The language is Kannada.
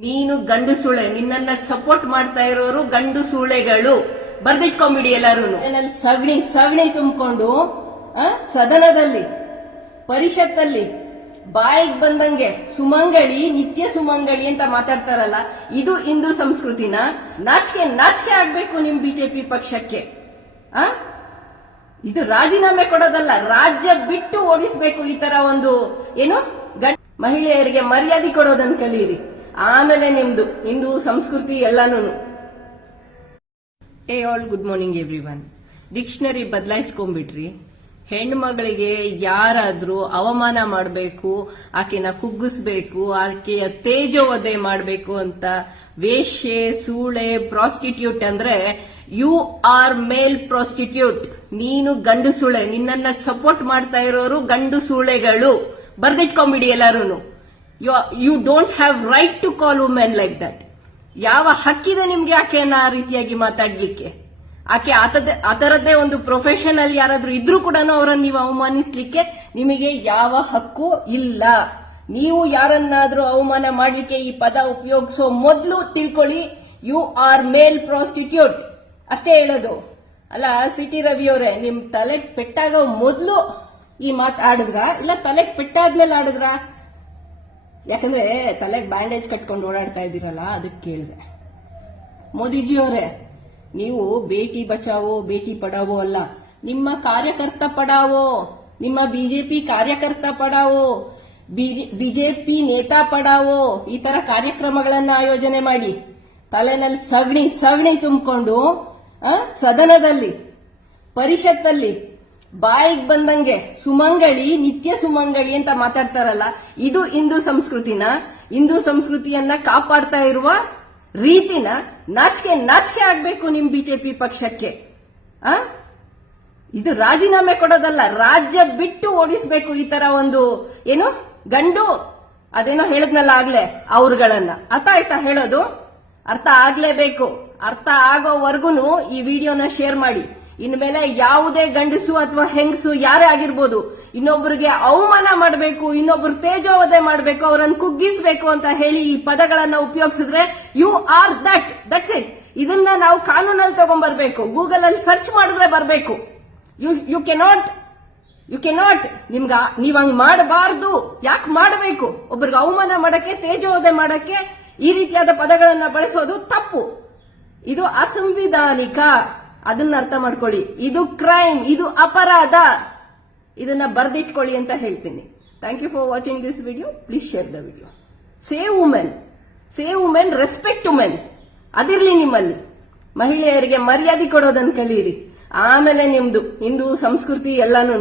ನೀನು ಗಂಡು ಸೂಳೆ, ನಿನ್ನನ್ನ ಸಪೋರ್ಟ್ ಮಾಡ್ತಾ ಇರೋರು ಗಂಡು ಸೂಳೆಗಳು. ಬರ್ದಿಟ್ಕೊಂಬಿಡಿ ಎಲ್ಲಾರು ಸಗಣಿ ಸಗಣಿ ತುಂಬಿಕೊಂಡು ಸದನದಲ್ಲಿ, ಪರಿಷತ್ತಲ್ಲಿ, ಬಾಯಿಗೆ ಬಂದಂಗೆ ಸುಮಂಗಳಿ, ನಿತ್ಯ ಸುಮಂಗಳಿ ಅಂತ ಮಾತಾಡ್ತಾರಲ್ಲ, ಇದು ಹಿಂದೂ ಸಂಸ್ಕೃತಿನ. ನಾಚಿಕೆ ನಾಚಿಕೆ ಆಗ್ಬೇಕು ನಿಮ್ ಬಿಜೆಪಿ ಪಕ್ಷಕ್ಕೆ. ಆ? ಇದು ರಾಜೀನಾಮೆ ಕೊಡೋದಲ್ಲ, ರಾಜ್ಯ ಬಿಟ್ಟು ಓಡಿಸ್ಬೇಕು ಈ ತರ ಒಂದು, ಏನು? ಮಹಿಳೆಯರಿಗೆ ಮರ್ಯಾದೆ ಕೊಡೋದನ್ನ ಕಲೀರಿ. ಆಮೇಲೆ ನಿಮ್ದು, ಹಿಂದೂ ಸಂಸ್ಕೃತಿ ಎಲ್ಲಾನು ಏ all good morning everyone dictionary ಬದಲಾಯಿಸ್ಕೊಂಡ್ಬಿಟ್ರಿ. ಹೆಣ್ಮಗಳಿಗೆ ಯಾರಾದ್ರೂ ಅವಮಾನ ಮಾಡಬೇಕು, ಆಕೆನ ಕುಗ್ಗಿಸ್ಬೇಕು, ಆಕೆಯ ತೇಜೋವಧೆ ಮಾಡಬೇಕು ಅಂತ ವೇಶ್ಯೆ, ಸೂಳೆ ಪ್ರಾಸ್ಟಿಟ್ಯೂಟ್ ಅಂದ್ರೆ ಯು ಆರ್ ಮೇಲ್ ಪ್ರಾಸ್ಟಿಟ್ಯೂಟ್ ನೀನು ಗಂಡು ಸೂಳೆ. ನಿನ್ನನ್ನ ಸಪೋರ್ಟ್ ಮಾಡ್ತಾ ಇರೋರು ಗಂಡು ಸೂಳೆಗಳು. ಬರ್ದಿಟ್ಕೊಂಬಿಡಿ ಎಲ್ಲಾರು you you don't have right to call women like that ಯಾವ ಹಕ್ಕಿದೆ ನಿಮ್ಗೆ ಆಕೆಯನ್ನ ಆ ರೀತಿಯಾಗಿ ಮಾತಾಡ್ಲಿಕ್ಕೆ? ಆಕೆ ಆತದ ಒಂದು ಒಂದು ಪ್ರೊಫೆಷನಲ್ ಯಾರಾದ್ರೂ ಇದ್ರೂ ಕೂಡ ಅವರನ್ನು ನೀವು ಅವಮಾನಿಸ್ಲಿಕ್ಕೆ ನಿಮಗೆ ಯಾವ ಹಕ್ಕು ಇಲ್ಲ. ನೀವು ಯಾರನ್ನಾದ್ರೂ ಅವಮಾನ ಮಾಡಲಿಕ್ಕೆ ಈ ಪದ ಉಪಯೋಗಿಸೋ ಮೊದಲು ತಿಳ್ಕೊಳ್ಳಿ. ಯು ಆರ್ ಮೇಲ್ ಪ್ರಾಸ್ಟಿಟ್ಯೂಟ್ ಅಷ್ಟೇ ಹೇಳೋದು. ಅಲ್ಲ, ಸಿಟಿ ರವಿ ಅವರೇ, ನಿಮ್ ತಲೆ ಪೆಟ್ಟಾಗ ಮೊದಲು ಈ ಮಾತು ಆಡಿದ್ರ? ಇಲ್ಲ ತಲೆ ಪೆಟ್ಟಾದ್ಮೇಲೆ ಆಡಿದ್ರ? ಯಾಕಂದ್ರೆ ತಲೆಗೆ ಬ್ಯಾಂಡೇಜ್ ಕಟ್ಕೊಂಡು ಓಡಾಡ್ತಾ ಇದ್ದೀರಲ್ಲ, ಅದಕ್ಕೆ ಕೇಳಿದೆ. ಮೋದಿಜಿ ಅವರೇ ನೀವು ಬೇಟಿ ಬಚಾವೋ, ಬೇಟಿ ಪಡಾವೋ ಅಲ್ಲ, ನಿಮ್ಮ ಕಾರ್ಯಕರ್ತ ಪಡಾವೋ, ನಿಮ್ಮ ಬಿಜೆಪಿ ಕಾರ್ಯಕರ್ತ ಪಡಾವೋ ಬಿಜೆಪಿ ನೇತಾ ಪಡಾವೋ, ಈ ತರ ಕಾರ್ಯಕ್ರಮಗಳನ್ನ ಆಯೋಜನೆ ಮಾಡಿ, ತಲೆನಲ್ಲಿ ಸಗಣಿ ಸಗಣಿ ತುಂಬಿಕೊಂಡು ಸದನದಲ್ಲಿ, ಪರಿಷತ್ತಲ್ಲಿ ಬಾಯಿಗೆ ಬಂದಂಗೆ ಸುಮಂಗಳಿ, ನಿತ್ಯ ಸುಮಂಗಳಿ ಅಂತ ಮಾತಾಡ್ತಾರಲ್ಲ, ಇದು ಹಿಂದೂ ಸಂಸ್ಕೃತಿನ. ಹಿಂದೂ ಸಂಸ್ಕೃತಿಯನ್ನ ಕಾಪಾಡ್ತಾ ಇರುವ ರೀತಿನ ನಾಚಿಕೆ ನಾಚಿಕೆ ಆಗ್ಬೇಕು ನಿಮ್ ಬಿಜೆಪಿ ಪಕ್ಷಕ್ಕೆ. ಆ? ಇದು ರಾಜೀನಾಮೆ ಕೊಡೋದಲ್ಲ, ರಾಜ್ಯ ಬಿಟ್ಟು ಓಡಿಸ್ಬೇಕು ಈ ತರ ಒಂದು ಏನು ಗಂಡು, ಅದೇನೋ ಹೇಳದ್ನಲ್ಲ ಆಗ್ಲೇ, ಅವ್ರಗಳನ್ನ. ಅರ್ಥ ಆಯ್ತಾ ಹೇಳೋದು? ಅರ್ಥ ಆಗ್ಲೇಬೇಕು. ಅರ್ಥ ಆಗೋವರೆಗೂ ಈ ವಿಡಿಯೋನ ಶೇರ್ ಮಾಡಿ. ಇನ್ಮೇಲೆ ಯಾವುದೇ ಗಂಡಸು ಅಥವಾ ಹೆಂಗಸು ಯಾರೇ ಆಗಿರ್ಬೋದು ಇನ್ನೊಬ್ಬರಿಗೆ ಅವಮಾನ ಮಾಡಬೇಕು, ಇನ್ನೊಬ್ರು ತೇಜೋವಧೆ ಮಾಡಬೇಕು, ಅವರನ್ನು ಕುಗ್ಗಿಸಬೇಕು ಅಂತ ಹೇಳಿ ಈ ಪದಗಳನ್ನ ಉಪಯೋಗಿಸಿದ್ರೆ you are that that's it ಇದನ್ನ ನಾವು ಕಾನೂನಲ್ಲಿ ತಗೊಂಡ್ಬರ್ಬೇಕು ಗೂಗಲ್ ಅಲ್ಲಿ ಸರ್ಚ್ ಮಾಡಿದ್ರೆ ಬರಬೇಕು. You you cannot you cannot ನಿಮ್ಗ, ನೀವ್ ಹಂಗ್ ಮಾಡಬಾರ್ದು. ಯಾಕೆ ಮಾಡಬೇಕು? ಒಬ್ರಿಗೆ ಅವಮಾನ ಮಾಡಕ್ಕೆ, ತೇಜೋವಧೆ ಮಾಡಕ್ಕೆ ಈ ರೀತಿಯಾದ ಪದಗಳನ್ನ ಬಳಸೋದು ತಪ್ಪು. ಇದು ಅಸಂವಿಧಾನಿಕ. ಅದನ್ನ ಅರ್ಥ ಮಾಡ್ಕೊಳ್ಳಿ. ಇದು ಕ್ರೈಮ್ ಇದು ಅಪರಾಧ. ಇದನ್ನ ಬರ್ದಿಟ್ಕೊಳ್ಳಿ ಅಂತ ಹೇಳ್ತೀನಿ. Thank you for watching this video please share the video save women save women respect women ಅದಿರ್ಲಿ ನಿಮ್ಮಲ್ಲಿ. ಮಹಿಳೆಯರಿಗೆ ಮರ್ಯಾದೆ ಕೊಡೋದನ್ನು ಕಲೀರಿ ಆಮೇಲೆ ನಿಮ್ದು ಹಿಂದೂ ಸಂಸ್ಕೃತಿ ಎಲ್ಲಾನು